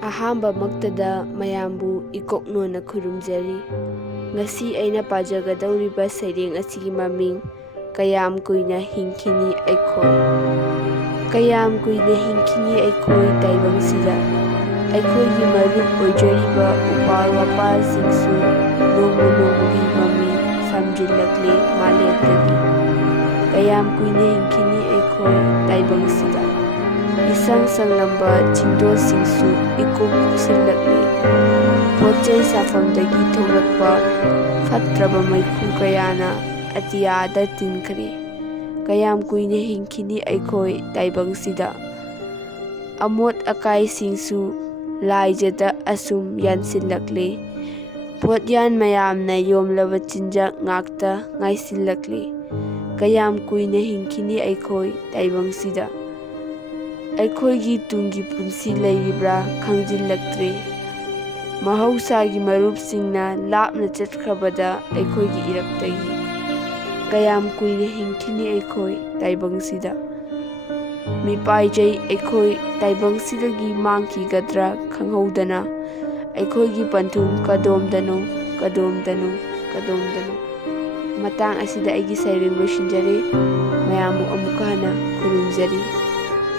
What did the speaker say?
ꯑꯍꯥꯟꯕꯃꯛꯇꯗ ꯃꯌꯥꯝꯕꯨ ꯏꯀꯣꯛꯅꯣꯅ ꯈꯨꯔꯨꯝꯖꯔꯤ꯫ ꯉꯁꯤ ꯑꯩꯅ ꯄꯥꯖꯒꯗꯧꯔꯤꯕ ꯁꯩꯔꯦꯡ ꯑꯁꯤꯒꯤ ꯃꯃꯤꯡ ꯀꯌꯥꯝ ꯀꯨꯏꯅ ꯍꯤꯡꯈꯤꯅꯤ ꯑꯩꯈꯣꯏ꯫ ꯀꯌꯥꯝ ꯀꯨꯏꯅ ꯍꯤꯡꯈꯤꯅꯤ ꯑꯩꯈꯣꯏ ꯇꯥꯏꯕꯪꯁꯤꯗ, ꯑꯩꯈꯣꯏꯒꯤ ꯃꯔꯨꯞ ꯑꯣꯏꯖꯔꯤꯕ ꯎꯄꯥꯜ ꯋꯥꯄꯥꯜꯁꯤꯡꯁꯨ ꯅꯣꯡꯃ ꯅꯣꯡꯃꯒꯤ ꯃꯃꯤ ꯁꯝꯖꯤꯜꯂꯛꯂꯦ ꯃꯥꯂꯦꯝꯗꯒꯤ꯫ ꯀꯌꯥꯝ ꯀꯨꯏꯅ ꯍꯤꯡꯈꯤꯅꯤ ꯑꯩꯈꯣই ꯇꯥꯏꯕꯪꯁꯤꯗ, ꯏꯁꯪ ꯁꯪꯂꯝꯕ ꯆꯤꯡꯗꯣꯜꯁꯤꯡꯁꯨ ꯏꯀꯨꯝ ꯀꯨꯝꯁꯤꯜꯂꯛꯂꯦ꯫ ꯄꯣꯠꯆꯩ ꯁꯥꯐꯝꯗꯒꯤ ꯊꯣꯛꯂꯛꯄ ꯐꯠꯇ꯭ꯔꯕ ꯃꯩꯈꯨ ꯀꯌꯥꯅ ꯑꯇꯤꯌꯥꯗ ꯇꯤꯟꯈ꯭ꯔꯦ꯫ ꯀꯌꯥꯝ ꯀꯨꯏꯅ ꯍꯤꯡꯈꯤꯅꯤ ꯑꯩꯈꯣꯏ ꯇꯥꯏꯕꯪꯁꯤꯗ, ꯑꯃꯣꯠ ꯑꯀꯥꯏꯁꯤꯡꯁꯨ ꯂꯥꯏꯖꯗ ꯑꯁꯨꯝ ꯌꯥꯟꯁꯤꯜꯂꯛꯂꯦ꯫ ꯄꯣꯠꯌꯥꯟ ꯃꯌꯥꯝꯅ ꯌꯣꯝꯂꯕ ꯆꯤꯟꯖꯥꯛ ꯉꯥꯛꯇ ꯉꯥꯏꯁꯤꯜꯂꯛꯂꯦ꯫ ꯀꯌꯥꯝ ꯀꯨꯏꯅ ꯍꯤꯡꯈꯤꯅꯤ ꯑꯩꯈꯣꯏ ꯇꯥꯏꯕꯪꯁꯤꯗ, ꯑꯩꯈꯣꯏꯒꯤ ꯇꯨꯡꯒꯤ ꯄꯨꯟꯁꯤ ꯂꯩꯔꯤꯕ꯭ꯔꯥ ꯈꯪꯖꯤꯜꯂꯛꯇ꯭ꯔꯦ꯫ ꯃꯍꯧꯁꯥꯒꯤ ꯃꯔꯨꯞꯁꯤꯡꯅ ꯂꯥꯞꯅ ꯆꯠꯈ꯭ꯔꯕꯗ ꯑꯩꯈꯣꯏꯒꯤ ꯏꯔꯛꯇꯒꯤ꯫ ꯀꯌꯥꯝ ꯀꯨꯏꯅ ꯍꯤꯡꯈꯤꯅꯤ ꯑꯩꯈꯣꯏ ꯇꯥꯏꯕꯪꯁꯤꯗ, ꯃꯤꯄꯥꯏꯖꯩ ꯑꯩꯈꯣꯏ ꯇꯥꯏꯕꯪꯁꯤꯗꯒꯤ ꯃꯥꯡꯈꯤꯒꯗ꯭ꯔꯥ ꯈꯪꯍꯧꯗꯅ꯫ ꯑꯩꯈꯣꯏꯒꯤ ꯄꯟꯊꯨꯡ ꯀꯗꯣꯝꯗꯅꯣ ꯀꯗꯣꯝꯗꯅꯣ ꯀꯗꯣꯝꯗꯅꯣ꯫ ꯃꯇꯥꯡ ꯑꯁꯤꯗ ꯑꯩꯒꯤ ꯁꯩꯔꯦꯡ ꯂꯣꯏꯁꯤꯟꯖꯔꯦ꯫ ꯃꯌꯥꯝꯕꯨ ꯑꯃꯨꯛꯀ ꯍꯟꯅ ꯈꯨꯔꯨꯝꯖꯔꯤ꯫